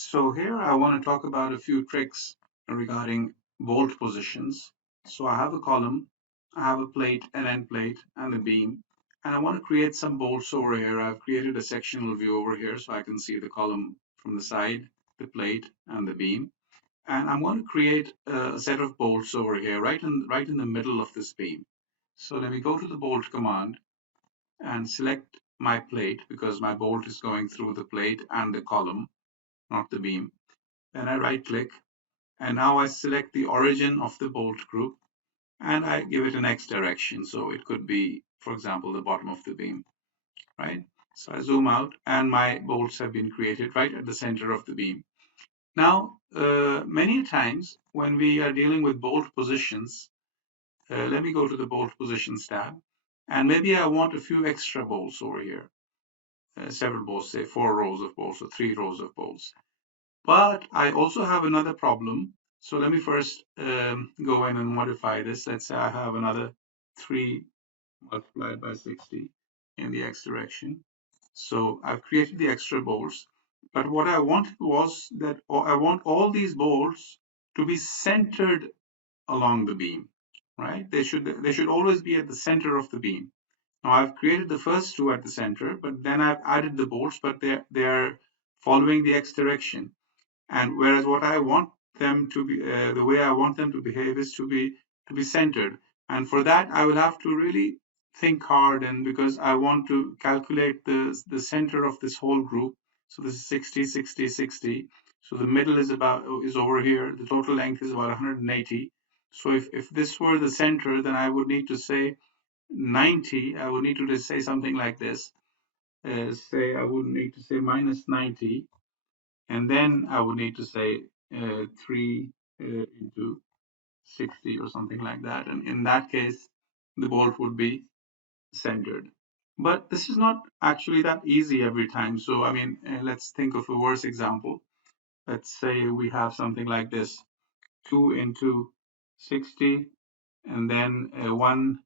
So here I want to talk about a few tricks regarding bolt positions. So I have a column, I have a plate, an end plate, and a beam, and I want to create some bolts over here. I've created a sectional view over here so I can see the column from the side, the plate, and the beam. And I'm going to create a set of bolts over here, right in the middle of this beam. So let me go to the bolt command and select my plate because my bolt is going through the plate and the column, not the beam. Then I right click and now I select the origin of the bolt group and I give it an X direction. So it could be, for example, the bottom of the beam, right? So I zoom out and my bolts have been created right at the center of the beam. Now, many times when we are dealing with bolt positions, let me go to the bolt positions tab and maybe I want a few extra bolts over here, several bolts, say 4 rows of bolts or 3 rows of bolts. But I also have another problem. So let me first go in and modify this. Let's say I have another 3 multiplied by 60 in the X direction. So I've created the extra bolts. But what I wanted was that I want all these bolts to be centered along the beam, right? They should always be at the center of the beam. Now I've created the first two at the center, but then I've added the bolts, but they're following the X direction. And whereas what I want them to be, the way I want them to behave is to be centered. And for that, I will have to really think hard, and because I want to calculate the center of this whole group. So this is 60, 60, 60. So the middle is over here. The total length is about 180. So if this were the center, then I would need to say 90. I would need to just say something like this. Say I would need to say minus 90, and then I would need to say 3 into 60 or something like that. And in that case, the bolt would be centered. But this is not actually that easy every time. So, I mean, let's think of a worse example. Let's say we have something like this, 2 into 60, and then one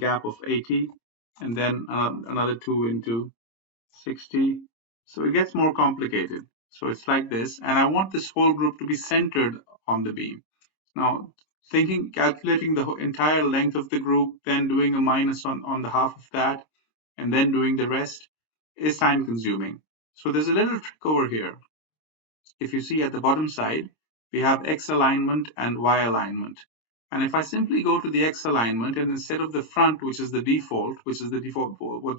gap of 80, and then another 2 into 60. So it gets more complicated. So it's like this, and I want this whole group to be centered on the beam. Now, calculating the entire length of the group, then doing a minus on the half of that, and then doing the rest is time consuming. So there's a little trick over here. If you see at the bottom side, we have X alignment and Y alignment. And if I simply go to the X alignment and instead of the front, what the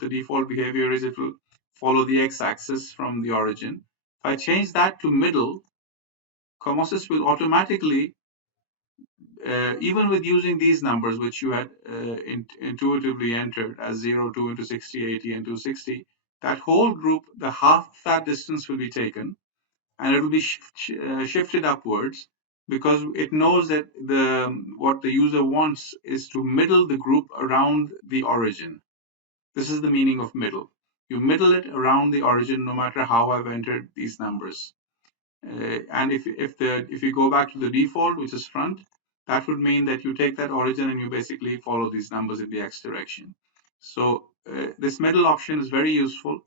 default behavior is, it will follow the X axis from the origin. If I change that to middle, Comosys will automatically, even with using these numbers, which you had intuitively entered as 0, 2 into 60, 80, and 260, that whole group, the half of that distance will be taken and it will be shifted upwards because it knows that what the user wants is to middle the group around the origin. This is the meaning of middle. You middle it around the origin no matter how I've entered these numbers. And if you go back to the default, which is front, that would mean that you take that origin and you basically follow these numbers in the X direction. So this middle option is very useful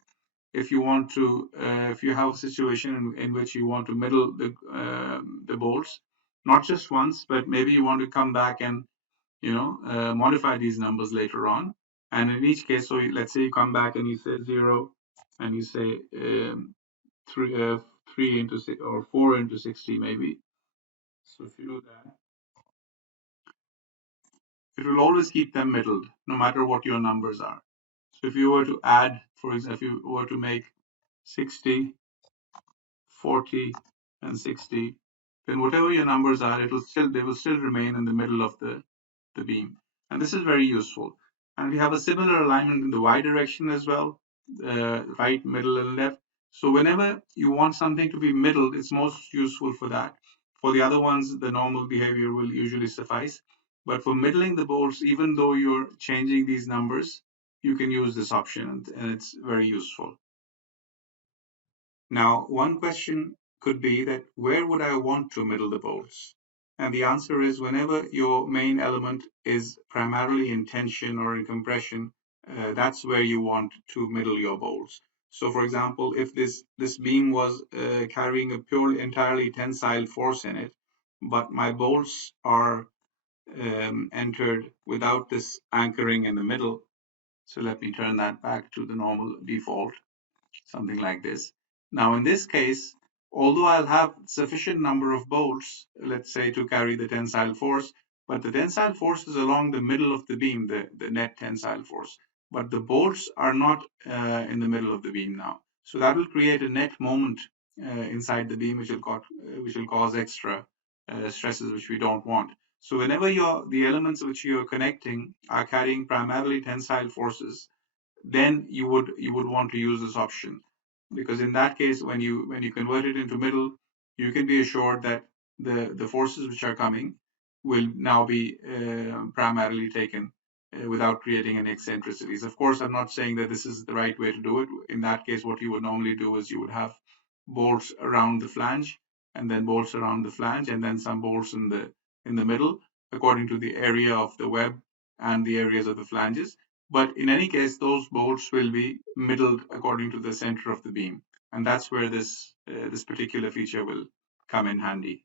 if you want to, if you have a situation in which you want to middle the bolts, not just once, but maybe you want to come back and modify these numbers later on. And in each case, so let's say you come back and you say 0, and you say 3 into 6 or 4 into 60 maybe. So if you do that, it will always keep them middled, no matter what your numbers are. So if you were to add, for example, if you were to make 60, 40, and 60, then whatever your numbers are, they will still remain in the middle of the beam. And this is very useful. And we have a similar alignment in the Y direction as well, right, middle, and left. So whenever you want something to be middled, it's most useful for that. For the other ones, the normal behavior will usually suffice. But for middling the bolts, even though you're changing these numbers, you can use this option, and it's very useful. Now, one question could be that where would I want to middle the bolts? And the answer is whenever your main element is primarily in tension or in compression, that's where you want to middle your bolts. So for example, if this beam was carrying a pure entirely tensile force in it, but my bolts are entered without this anchoring in the middle. So let me turn that back to the normal default, something like this. Now in this case, although I'll have sufficient number of bolts, let's say, to carry the tensile force, but the tensile force is along the middle of the beam, the net tensile force. But the bolts are not in the middle of the beam now. So that will create a net moment inside the beam, which will cause extra stresses, which we don't want. So whenever the elements which you're connecting are carrying primarily tensile forces, then you would want to use this option, because in that case, when you convert it into middle, you can be assured that the forces which are coming will now be primarily taken without creating any eccentricities. Of course, I'm not saying that this is the right way to do it. In that case, what you would normally do is you would have bolts around the flange, and then bolts around the flange, and then some bolts in the middle, according to the area of the web and the areas of the flanges. But in any case, those bolts will be middled according to the center of the beam, and that's where this particular feature will come in handy.